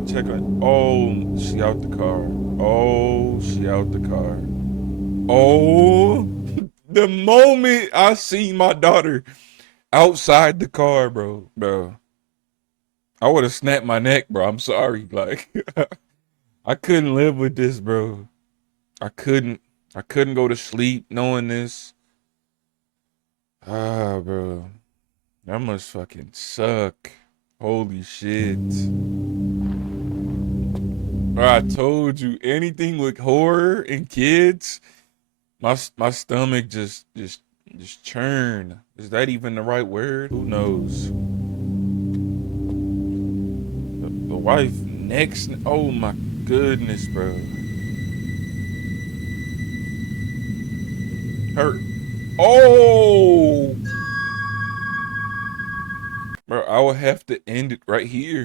go check on. Oh, she out the car. Oh, she out the car. Oh, the moment I see my daughter outside the car, bro, I would have snapped my neck, bro. I'm sorry. Like, I couldn't live with this, bro. I couldn't. I couldn't go to sleep knowing this. Ah, bro. That must fucking suck. Holy shit. Bro, I told you, anything with horror and kids, my stomach just churn. Is that even the right word? Who knows? The wife next. Oh my goodness, bro. Her. Oh, bro. I would have to end it right here.